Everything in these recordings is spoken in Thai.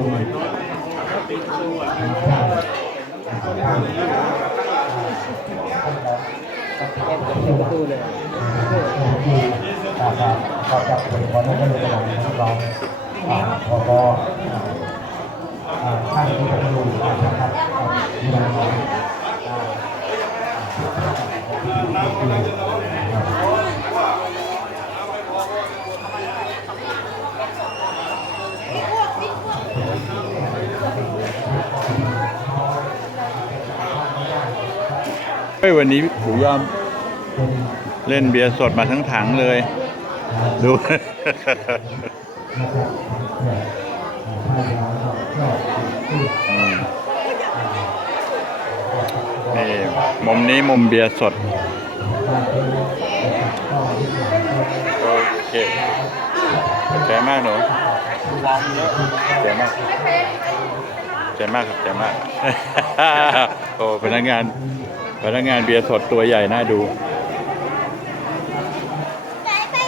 ตู้เลยก็จะเป็นคนที่เป็นหลังของเราพอพอท่านที่จะดูนะครับดูแล เฮ้ยวันนี้ผมยอมเล่นเบียร์สดมาทั้งถังเลย ดูอืมนี่มุมนี้มุมเบียร์สด โอเคขอบใจมากหนูขอบใจมากขอบใจมากครับขอบใจมาก โอ้พนักงาน พนักงานเบียร์สดตัวใหญ่น่าดู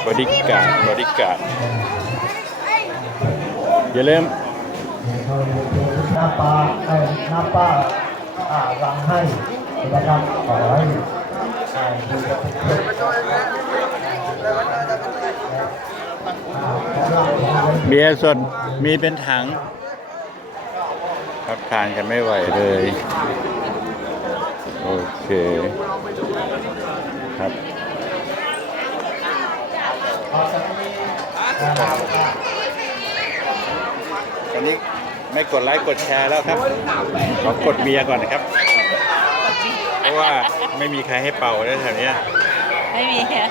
บริการบริการอย่าลืมหน้ำปลาเอ้ยน้ำปลาอ่ารังให้นะครับขอให้เพื่อนเบียร์สดมีเป็นถังครับทานกันไม่ไหวเลย โอเค ครับตอนนี้ไม่กดไลค์กดแชร์แล้วครับขอกดเบียร์ก่อนนะครับ เพราะว่าไม่มีใครให้เป่าได้แถวเนี้ยไม่มีค่ะ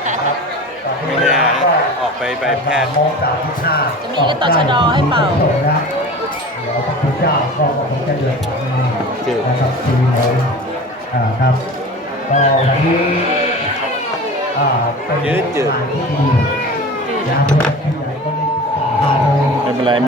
ไม่แน่นะออกไปใบแพทย์โมงสามสิบห้าจะมีก็ต่อชะดอให้เป่าเดี๋ยวพระพุทธเจ้าก็คงจะเดือดร้อนจืดนะครับทีมผม อ่าครับก็วันนี้อ่าเป็นจืดจืดงานที่ดี